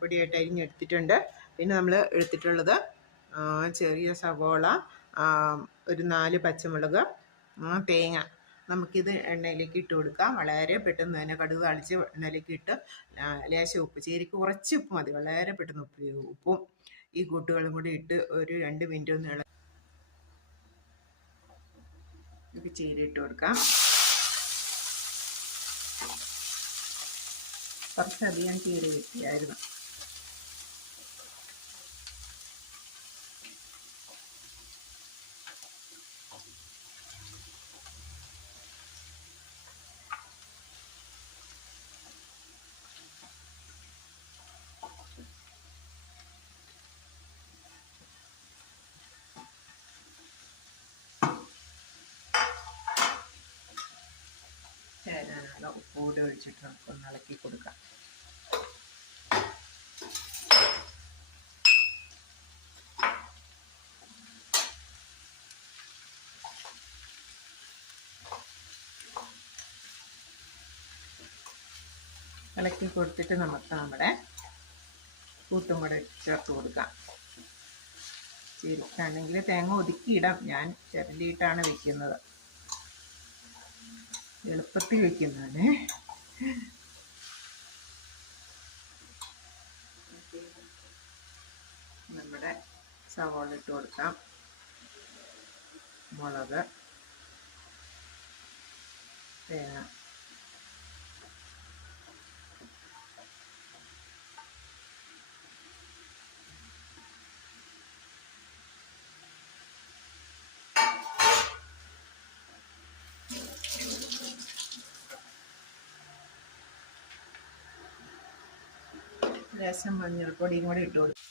പൊടിയായിട്ട് അരിഞ്ഞെടുത്തിട്ടുണ്ട്. പിന്നെ നമ്മൾ എടുത്തിട്ടുള്ളത് ചെറിയ സവോള, ഒരു 4 പച്ചമുളക്, തേങ്ങ. നമുക്കിത് എണ്ണയിലേക്ക് ഇട്ട് കൊടുക്കാം. വളരെ പെട്ടെന്ന് തന്നെ കടുക് താളിച്ച് എണ്ണയിലേക്ക് ഇട്ട് ലേശം ഉപ്പ്, ചീരക്ക് കുറച്ച് ഉപ്പ് മതി. വളരെ പെട്ടെന്ന് ഉപ്പും ഈ കൂട്ടുകളും കൂടി ഇട്ട് ഒരു 2 മിനിറ്റ് ഒന്ന് ചീര ഇട്ട് കൊടുക്കാം. കുറച്ചധികം ചീര കിട്ടിയായിരുന്നു. ചേരാനുള്ള ഉപ്പൂടെ ഒഴിച്ചിട്ട് നമുക്കൊന്ന് ഇളക്കി കൊടുക്കാം. ഇളക്കി കൊടുത്തിട്ട് നമുക്ക് നമ്മുടെ കൂട്ടും കൂടെ ചേർത്ത് കൊടുക്കാം. ചീരക്കാണെങ്കിൽ തേങ്ങ ഒതുക്കിയിടാം. ഞാൻ ചിരണ്ടിയിട്ടാണ് വെക്കുന്നത്, എളുപ്പത്തിൽ വെക്കുന്നതാണ്. നമ്മുടെ സവോള ഇട്ട് കൊടുക്കാം, മുളക്, തേങ്ങ. ലേശം മഞ്ഞൾപ്പൊടിയും കൂടി ഇട്ട് കൊടുക്കും.